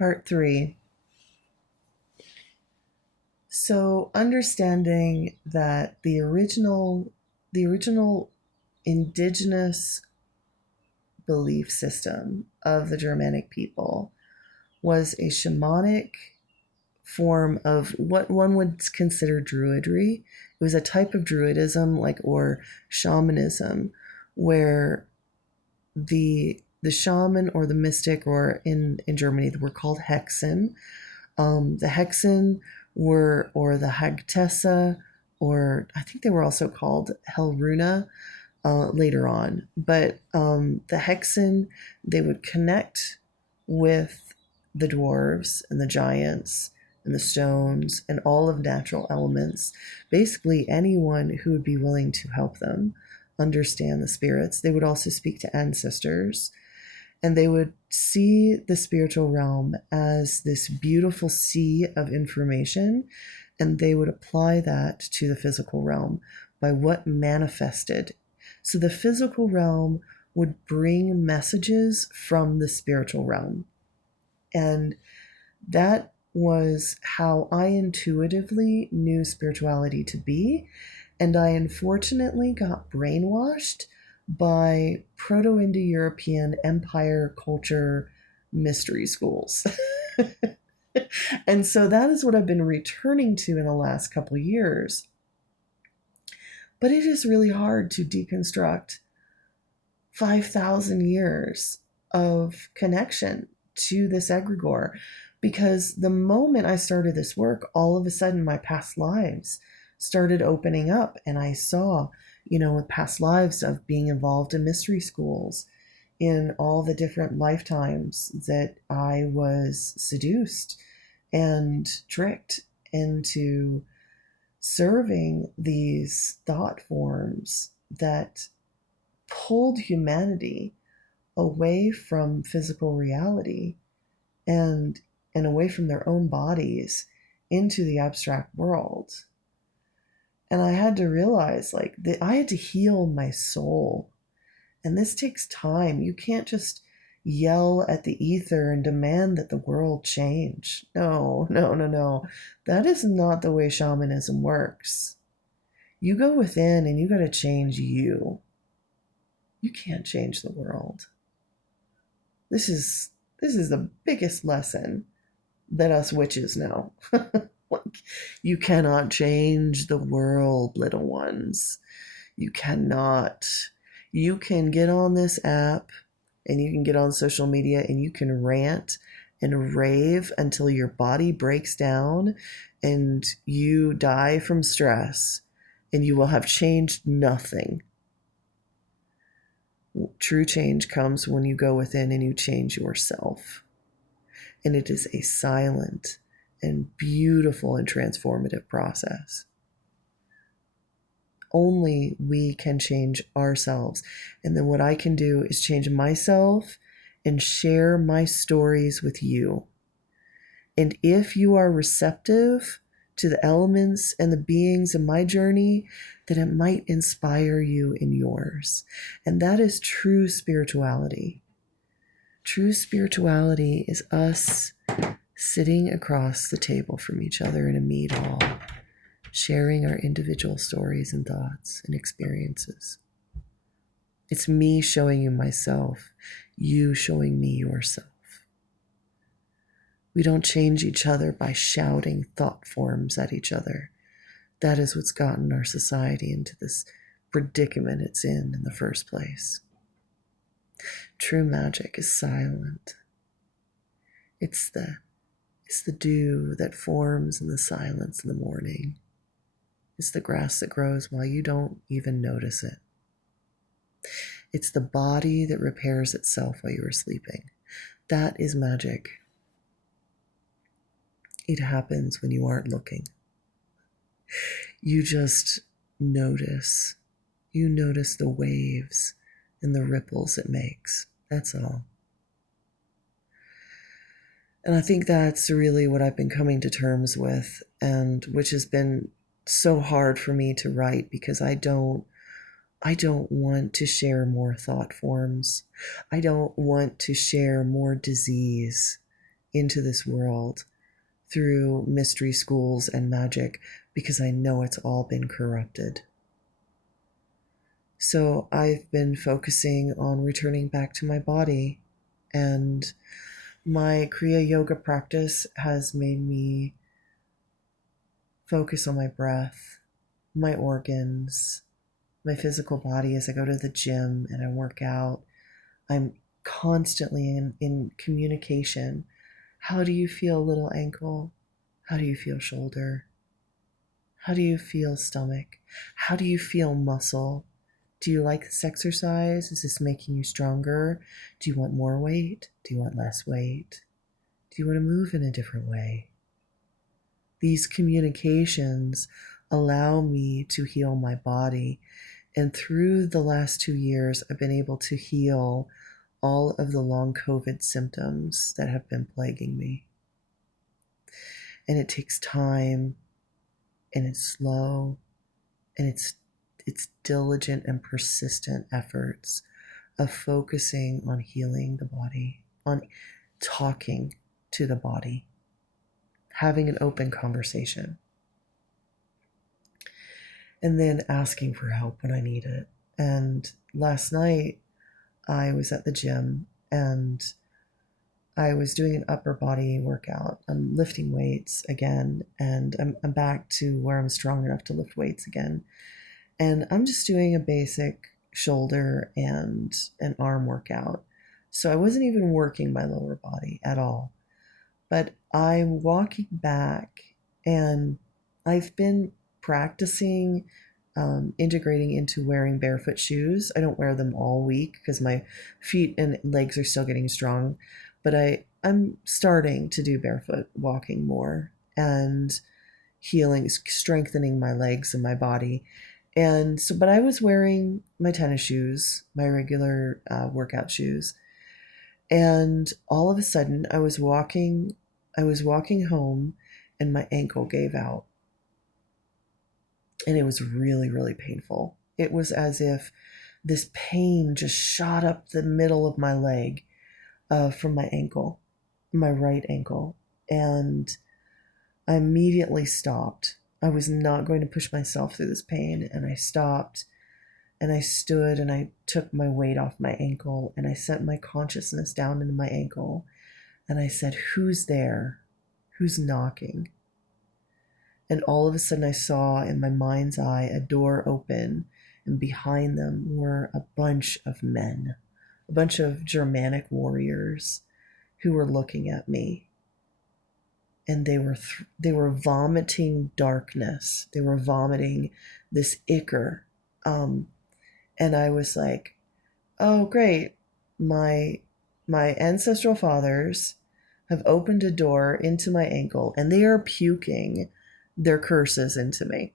Part 3. So understanding that the original indigenous belief system of the Germanic people was a shamanic form of what one would consider druidry. It was a type of druidism, or shamanism, where the shaman or the mystic, or in Germany were called Hexen. The Hexen or the Hagtessa, or I think they were also called Helruna later on. But the Hexen, they would connect with the dwarves and the giants and the stones and all of natural elements, basically anyone who would be willing to help them understand the spirits. They would also speak to ancestors, and they would see the spiritual realm as this beautiful sea of information, and they would apply that to the physical realm by what manifested. So the physical realm would bring messages from the spiritual realm. And that was how I intuitively knew spirituality to be. And I unfortunately got brainwashed by Proto-Indo-European empire culture mystery schools. And so that is what I've been returning to in the last couple of years. But it is really hard to deconstruct 5,000 years of connection to this egregore, because the moment I started this work, all of a sudden my past lives started opening up, and I saw, past lives of being involved in mystery schools, in all the different lifetimes that I was seduced and tricked into serving these thought forms that pulled humanity away from physical reality and away from their own bodies into the abstract world. And I had to realize that I had to heal my soul. And this takes time. You can't just yell at the ether and demand that the world change. No, no, no, no. That is not the way shamanism works. You go within and you got to change you. You can't change the world. This is the biggest lesson that us witches know. You cannot change the world, little ones. You cannot. You can get on this app and you can get on social media and you can rant and rave until your body breaks down and you die from stress, and you will have changed nothing. True change comes when you go within and you change yourself. And it is a silent and beautiful and transformative process. Only we can change ourselves. And then what I can do is change myself and share my stories with you. And if you are receptive to the elements and the beings in my journey, then it might inspire you in yours. And that is true spirituality. True spirituality is us sitting across the table from each other in a mead hall, sharing our individual stories and thoughts and experiences. It's me showing you myself, you showing me yourself. We don't change each other by shouting thought forms at each other. That is what's gotten our society into this predicament it's in the first place. True magic is silent. It's the dew that forms in the silence in the morning. It's the grass that grows while you don't even notice it. It's the body that repairs itself while you are sleeping. That is magic. It happens when you aren't looking. You just notice. You notice the waves and the ripples it makes. That's all. And I think that's really what I've been coming to terms with, and which has been so hard for me to write, because I don't want to share more thought forms. I don't want to share more disease into this world through mystery schools and magic, because I know it's all been corrupted. So I've been focusing on returning back to my body, and my Kriya Yoga practice has made me focus on my breath, my organs, my physical body as I go to the gym and I work out. I'm constantly in communication. How do you feel, little ankle? How do you feel, shoulder? How do you feel, stomach? How do you feel, muscle? Do you like this exercise? Is this making you stronger? Do you want more weight? Do you want less weight? Do you want to move in a different way? These communications allow me to heal my body. And through the last 2 years, I've been able to heal all of the long COVID symptoms that have been plaguing me. And it takes time, and it's slow, and it's diligent and persistent efforts of focusing on healing the body, on talking to the body, having an open conversation, and then asking for help when I need it. And last night I was at the gym and I was doing an upper body workout. I'm lifting weights again, and I'm back to where I'm strong enough to lift weights again. And I'm just doing a basic shoulder and an arm workout. So I wasn't even working my lower body at all. But I'm walking back, and I've been practicing integrating into wearing barefoot shoes. I don't wear them all week because my feet and legs are still getting strong, but I'm starting to do barefoot walking more and healing, strengthening my legs and my body. And so, but I was wearing my tennis shoes, my regular workout shoes, and all of a sudden I was walking home, and my ankle gave out. And it was really, really painful. It was as if this pain just shot up the middle of my leg from my ankle, my right ankle. And I immediately stopped. I was not going to push myself through this pain. And I stopped, and I stood, and I took my weight off my ankle, and I sent my consciousness down into my ankle. And I said, "Who's there? Who's knocking?" And all of a sudden I saw in my mind's eye a door open, and behind them were a bunch of men, a bunch of Germanic warriors who were looking at me. And they were vomiting darkness. They were vomiting this ichor. And I was like, "Oh, great. My ancestral fathers have opened a door into my ankle, and they are puking their curses into me."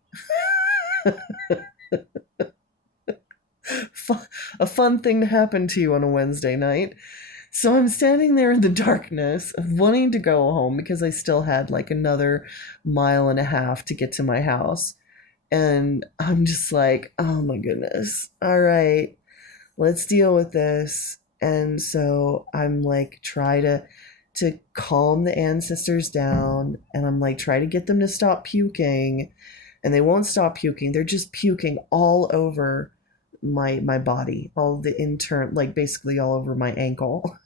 A fun thing to happen to you on a Wednesday night. So I'm standing there in the darkness, wanting to go home because I still had like another 1.5 miles to get to my house. And I'm just like, "Oh my goodness. All right, let's deal with this." And so I'm like, try to calm the ancestors down, and I'm like, try to get them to stop puking, and they won't stop puking. They're just puking all over my body, all the like basically all over my ankle.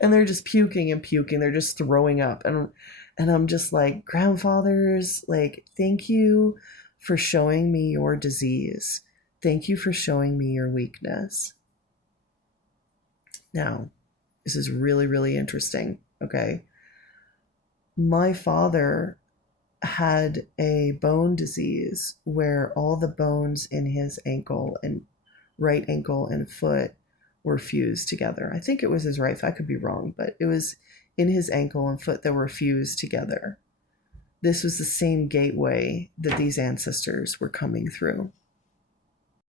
And they're just puking and puking. They're just throwing up, and I'm just like, "Grandfathers, like, thank you for showing me your disease. Thank you for showing me your weakness." Now, this is really, really interesting, okay? My father had a bone disease where all the bones in his ankle and right ankle and foot were fused together. I think it was his right foot. I could be wrong, but it was in his ankle and foot that were fused together. This was the same gateway that these ancestors were coming through.